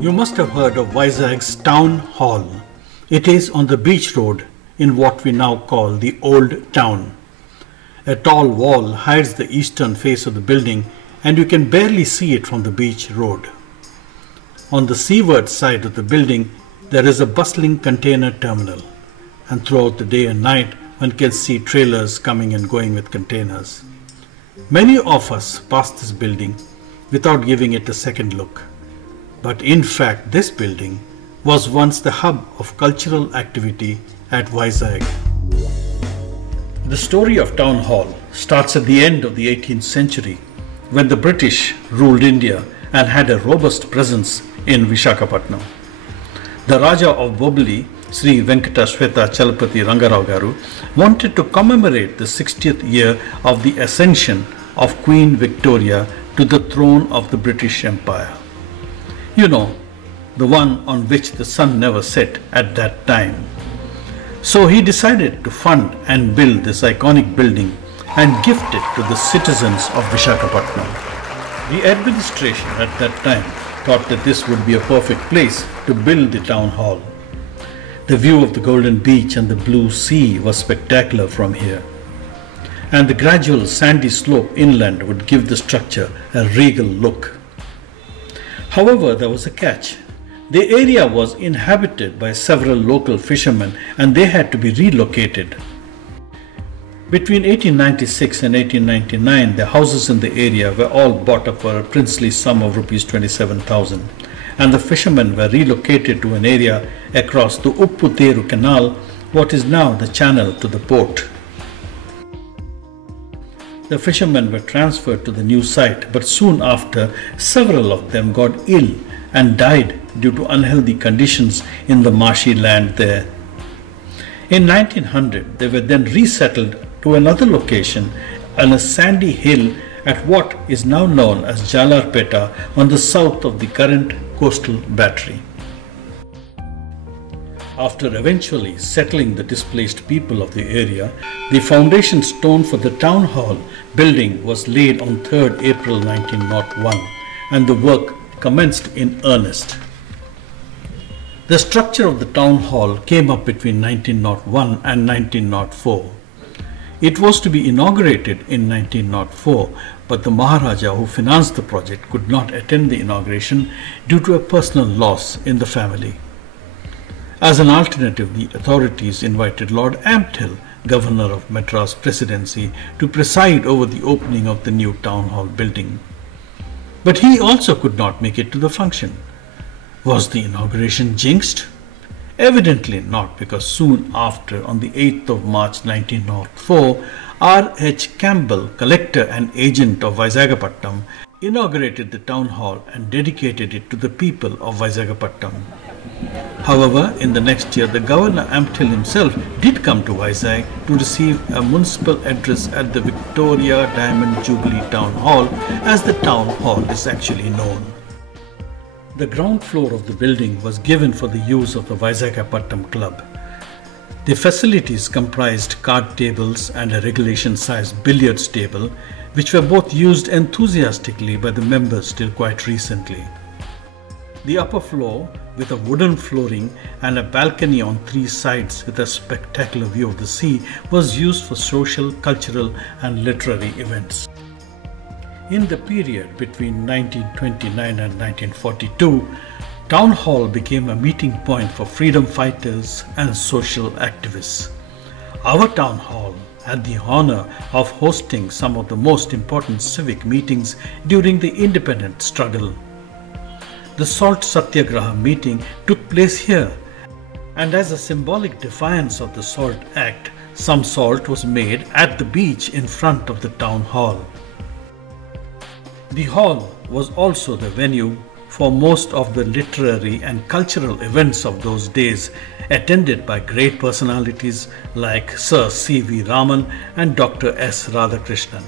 You must have heard of Vizag's Town Hall. It is on the beach road in what we now call the Old Town. A tall wall hides the eastern face of the building and you can barely see it from the beach road. On the seaward side of the building there is a bustling container terminal, and throughout the day and night one can see trailers coming and going with containers. Many of us pass this building without giving it a second look. But in fact, this building was once the hub of cultural activity at Vizag. The story of Town Hall starts at the end of the 18th century when the British ruled India and had a robust presence in Visakhapatnam. The Raja of Bobli, Sri Venkatashweta Chalapati Rangarao Garu, wanted to commemorate the 60th year of the ascension of Queen Victoria to the throne of the British Empire. You know, the one on which the sun never set at that time. So he decided to fund and build this iconic building and gift it to the citizens of Visakhapatnam. The administration at that time thought that this would be a perfect place to build the town hall. The view of the golden beach and the blue sea was spectacular from here, and the gradual sandy slope inland would give the structure a regal look. However, there was a catch. The area was inhabited by several local fishermen and they had to be relocated. Between 1896 and 1899, the houses in the area were all bought up for a princely sum of Rs 27,000, and the fishermen were relocated to an area across the Upputeru Canal, what is now the channel to the port. The fishermen were transferred to the new site, but soon after, several of them got ill and died due to unhealthy conditions in the marshy land there. In 1900, they were then resettled to another location on a sandy hill at what is now known as Jalarpeta on the south of the current coastal battery. After eventually settling the displaced people of the area, the foundation stone for the town hall building was laid on 3rd April 1901 and the work commenced in earnest. The structure of the town hall came up between 1901 and 1904. It was to be inaugurated in 1904, but the Maharaja who financed the project could not attend the inauguration due to a personal loss in the family. As an alternative, the authorities invited Lord Ampthill, Governor of Madras Presidency, to preside over the opening of the new town hall building. But he also could not make it to the function. Was the inauguration jinxed? Evidently not, because soon after, on the 8th of March 1904, R.H. Campbell, collector and agent of Visakhapatnam, inaugurated the town hall and dedicated it to the people of Visakhapatnam. However, in the next year, the Governor Ampthill himself did come to Vizag to receive a municipal address at the Victoria Diamond Jubilee Town Hall, as the town hall is actually known. The ground floor of the building was given for the use of the Visakhapatnam Club. The facilities comprised card tables and a regulation-sized billiards table, which were both used enthusiastically by the members till quite recently. The upper floor, with a wooden flooring and a balcony on 3 sides with a spectacular view of the sea, was used for social, cultural and literary events. In the period between 1929 and 1942, Town Hall became a meeting point for freedom fighters and social activists. Our Town Hall had the honor of hosting some of the most important civic meetings during the independence struggle. The Salt Satyagraha meeting took place here, and as a symbolic defiance of the Salt Act, some salt was made at the beach in front of the town hall. The hall was also the venue for most of the literary and cultural events of those days, attended by great personalities like Sir C.V. Raman and Dr. S. Radhakrishnan.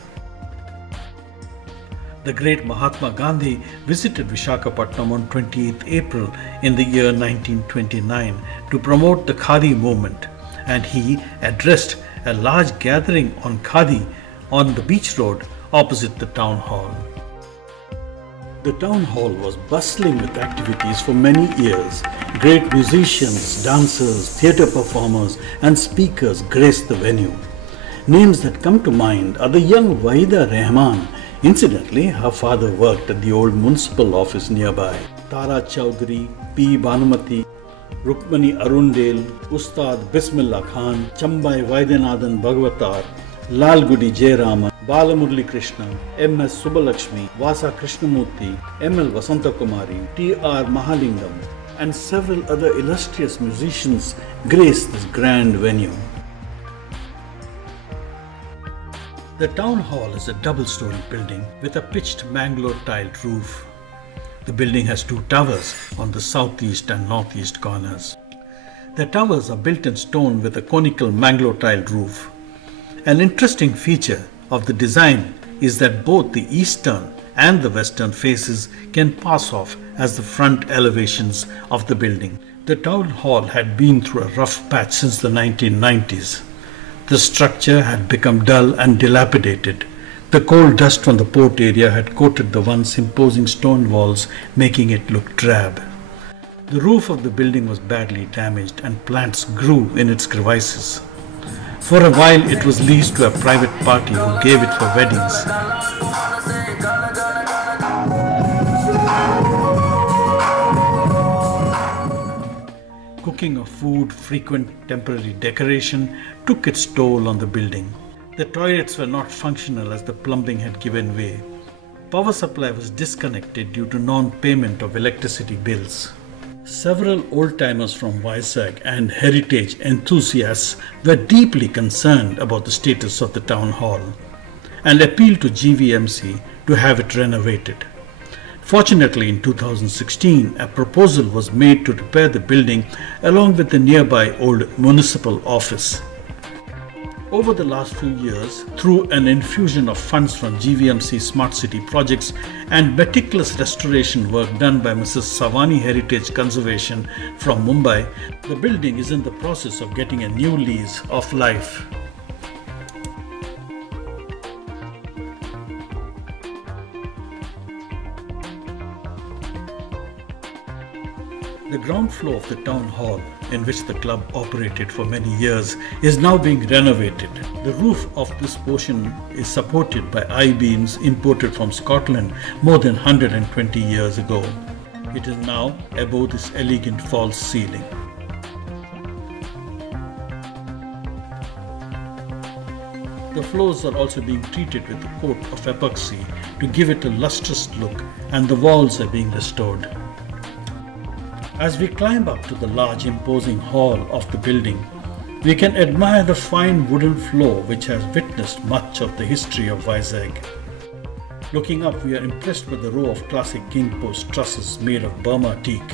The great Mahatma Gandhi visited Visakhapatnam on 28th April in the year 1929 to promote the Khadi movement, and he addressed a large gathering on Khadi on the beach road opposite the town hall. The town hall was bustling with activities for many years. Great musicians, dancers, theatre performers and speakers graced the venue. Names that come to mind are the young Wahida Rahman. Incidentally, her father worked at the old municipal office nearby. Tara Chowdhury, P. Bhanumati, Rukmani Arundale, Ustad Bismillah Khan, Chambai Vaidenathan Bhagavatar, Lal Gudi Jayaraman, Balamurli Krishna, M.S. Subbalakshmi, Vasa Krishnamurthy, M.L. Vasanta Kumari, T.R. Mahalingam, and several other illustrious musicians graced this grand venue. The town hall is a double-story building with a pitched Mangalore tiled roof. The building has two towers on the southeast and northeast corners. The towers are built in stone with a conical Mangalore tiled roof. An interesting feature of the design is that both the eastern and the western faces can pass off as the front elevations of the building. The town hall had been through a rough patch since the 1990s. The structure had become dull and dilapidated. The coal dust from the port area had coated the once imposing stone walls, making it look drab. The roof of the building was badly damaged and plants grew in its crevices. For a while it was leased to a private party who gave it for weddings. Cooking of food, frequent temporary decoration took its toll on the building. The toilets were not functional as the plumbing had given way. Power supply was disconnected due to non-payment of electricity bills. Several old-timers from Vizag and heritage enthusiasts were deeply concerned about the status of the town hall and appealed to GVMC to have it renovated. Fortunately, in 2016, a proposal was made to repair the building along with the nearby old municipal office. Over the last few years, through an infusion of funds from GVMC Smart City projects and meticulous restoration work done by Mrs. Savani Heritage Conservation from Mumbai, the building is in the process of getting a new lease of life. The ground floor of the town hall, in which the club operated for many years, is now being renovated. The roof of this portion is supported by I-beams imported from Scotland more than 120 years ago. It is now above this elegant false ceiling. The floors are also being treated with a coat of epoxy to give it a lustrous look, and the walls are being restored. As we climb up to the large imposing hall of the building, we can admire the fine wooden floor which has witnessed much of the history of Vizag. Looking up, we are impressed with the row of classic king post trusses made of Burma teak.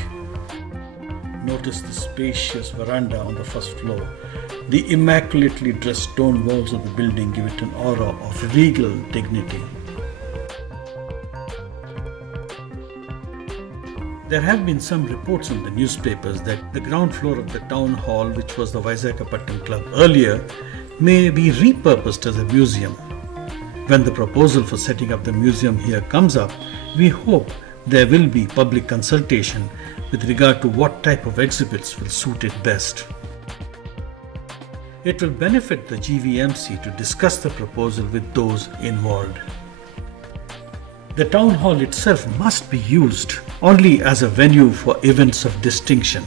Notice the spacious veranda on the first floor. The immaculately dressed stone walls of the building give it an aura of regal dignity. There have been some reports in the newspapers that the ground floor of the town hall, which was the Visakhapatnam Club earlier, may be repurposed as a museum. When the proposal for setting up the museum here comes up, we hope there will be public consultation with regard to what type of exhibits will suit it best. It will benefit the GVMC to discuss the proposal with those involved. The town hall itself must be used only as a venue for events of distinction.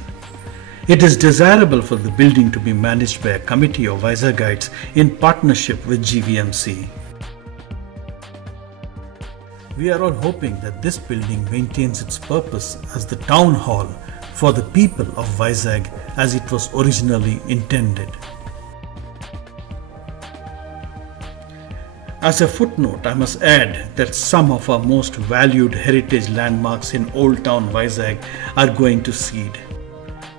It is desirable for the building to be managed by a committee of Visagites in partnership with GVMC. We are all hoping that this building maintains its purpose as the town hall for the people of Vizag as it was originally intended. As a footnote, I must add that some of our most valued heritage landmarks in Old Town Vizag are going to seed.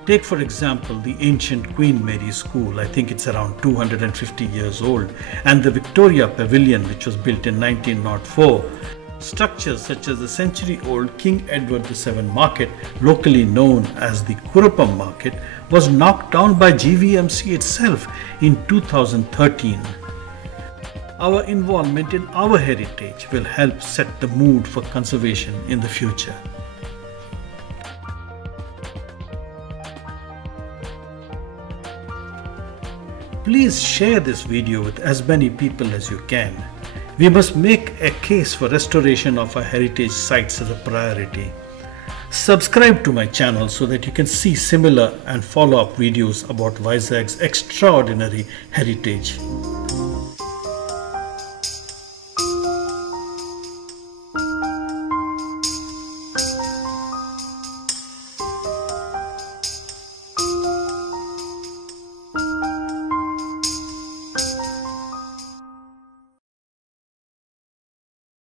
Take for example the ancient Queen Mary School, I think it's around 250 years old, and the Victoria Pavilion, which was built in 1904. Structures such as the century-old King Edward VII Market, locally known as the Kurapam Market, was knocked down by GVMC itself in 2013. our involvement in our heritage will help set the mood for conservation in the future. Please share this video with as many people as you can. We must make a case for restoration of our heritage sites as a priority. Subscribe to my channel so that you can see similar and follow-up videos about Vizag's extraordinary heritage.